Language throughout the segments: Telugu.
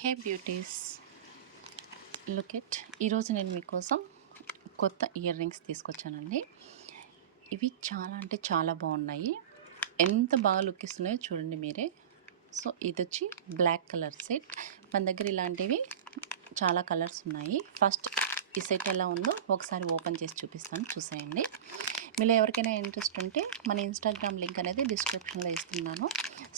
Hey beauties, look at. ఈరోజు నేను మీకోసం కొత్త ఇయర్ రింగ్స్ తీసుకొచ్చానండి. ఇవి చాలా అంటే చాలా బాగున్నాయి. ఎంత బాగా లుక్ ఇస్తున్నాయో చూడండి మీరే. సో ఇది వచ్చి బ్లాక్ కలర్ సెట్. మన దగ్గర ఇలాంటివి చాలా కలర్స్ ఉన్నాయి. ఫస్ట్ ఈ సెట్ ఎలా ఉందో ఒకసారి ఓపెన్ చేసి చూపిస్తాను, చూసేయండి. మీలో ఎవరికైనా ఇంట్రెస్ట్ ఉంటే మన ఇన్స్టాగ్రామ్ లింక్ అనేది డిస్క్రిప్షన్లో ఇస్తున్నాను.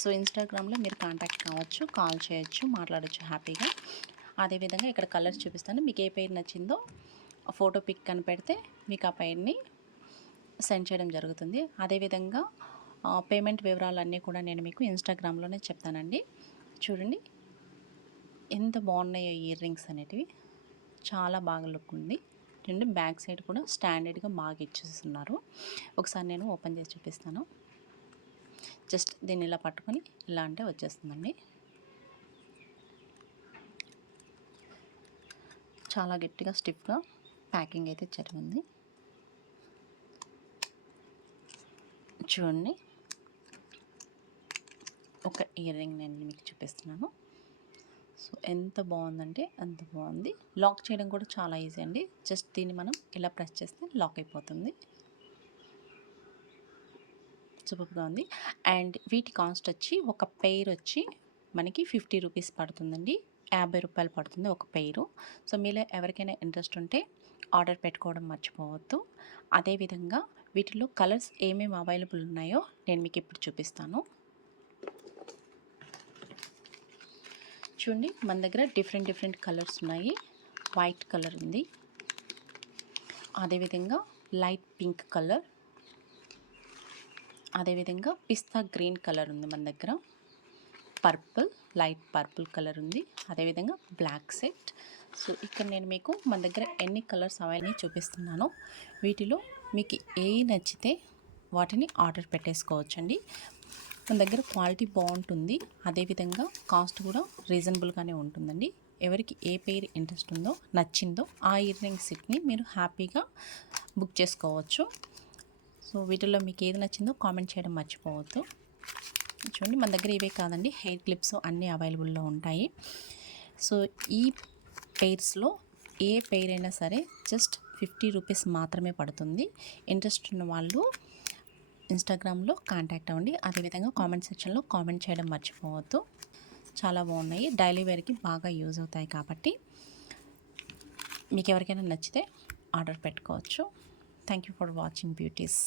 సో ఇన్స్టాగ్రామ్లో మీరు కాంటాక్ట్ కావచ్చు, కాల్ చేయొచ్చు, మాట్లాడచ్చు హ్యాపీగా. అదేవిధంగా ఇక్కడ కలర్స్ చూపిస్తాను. మీకు ఏ పేరు నచ్చిందో ఫోటో పిక్ కనిపెడితే మీకు ఆ పేరుని సెండ్ చేయడం జరుగుతుంది. అదేవిధంగా పేమెంట్ వివరాలన్నీ కూడా నేను మీకు ఇన్స్టాగ్రామ్లోనే చెప్తానండి. చూడండి ఎంత బాగున్నాయో ఇయర్ రింగ్స్ అనేటివి, చాలా బాగా లుక్ ఉంది. రెండు బ్యాక్ సైడ్ కూడా స్టాండర్డ్గా బాగా ఇచ్చేస్తున్నారు. ఒకసారి నేను ఓపెన్ చేసి చూపిస్తాను. జస్ట్ దీన్ని ఇలా పట్టుకొని ఇలా అంటే వచ్చేస్తుందండి. చాలా గట్టిగా స్టిఫ్గా ప్యాకింగ్ అయితే జరిగింది. చూడండి, ఒక ఇయర్ రింగ్ నేను మీకు చూపిస్తున్నాను. సో ఎంత బాగుందంటే అంత బాగుంది. లాక్ చేయడం కూడా చాలా ఈజీ అండి. జస్ట్ దీన్ని మనం ఇలా ప్రెస్ చేస్తే లాక్ అయిపోతుంది. సూపర్గా ఉంది. అండ్ వీటి కాస్ట్ వచ్చి ఒక పెయిర్ వచ్చి మనకి 50 రూపీస్ పడుతుందండి. 50 రూపాయలు పడుతుంది ఒక పెయిరు. సో మీలో ఎవరికైనా ఇంట్రెస్ట్ ఉంటే ఆర్డర్ పెట్టుకోవడం మర్చిపోవద్దు. అదేవిధంగా వీటిలో కలర్స్ ఏమేమి అవైలబుల్ ఉన్నాయో నేను మీకు ఇప్పుడు చూపిస్తాను. చూడండి, మన దగ్గర డిఫరెంట్ కలర్స్ ఉన్నాయి. వైట్ కలర్ ఉంది, అదేవిధంగా లైట్ పింక్ కలర్, అదేవిధంగా పిస్తా గ్రీన్ కలర్ ఉంది మన దగ్గర, పర్పుల్, లైట్ పర్పుల్ కలర్ ఉంది, అదేవిధంగా బ్లాక్ సెట్. సో ఇక్కడ నేను మీకు మన దగ్గర ఎన్ని కలర్స్ అవైలబుల్ చూపిస్తున్నానో వీటిలో మీకు ఏ నచ్చితే వాటిని ఆర్డర్ పెట్టేసుకోవచ్చండి. మన దగ్గర క్వాలిటీ బాగుంటుంది, అదేవిధంగా కాస్ట్ కూడా రీజనబుల్గానే ఉంటుందండి. ఎవరికి ఏ పేరు ఇంట్రెస్ట్ ఉందో నచ్చిందో ఆ ఇయర్ రింగ్ సెట్ని మీరు హ్యాపీగా బుక్ చేసుకోవచ్చు. సో వీటిలో మీకు ఏది నచ్చిందో కామెంట్ చేయడం మర్చిపోవద్దు. చూడండి, మన దగ్గర ఇవే కాదండి, హెయిర్ క్లిప్స్ అన్నీ అవైలబుల్లో ఉంటాయి. సో ఈ పెయిర్స్లో ఏ పెయిర్ అయినా సరే జస్ట్ 50 రూపీస్ మాత్రమే పడుతుంది. ఇంట్రెస్ట్ ఉన్న వాళ్ళు ఇన్స్టాగ్రామ్లో కాంటాక్ట్ అవ్వండి. అదేవిధంగా కామెంట్ సెక్షన్లో కామెంట్ చేయడం మర్చిపోవద్దు. చాలా బాగున్నాయి, డైలీ వేర్కి బాగా యూజ్ అవుతాయి కాబట్టి మీకు ఎవరికైనా నచ్చితే ఆర్డర్ పెట్టుకోవచ్చు. Thank you for watching beauties.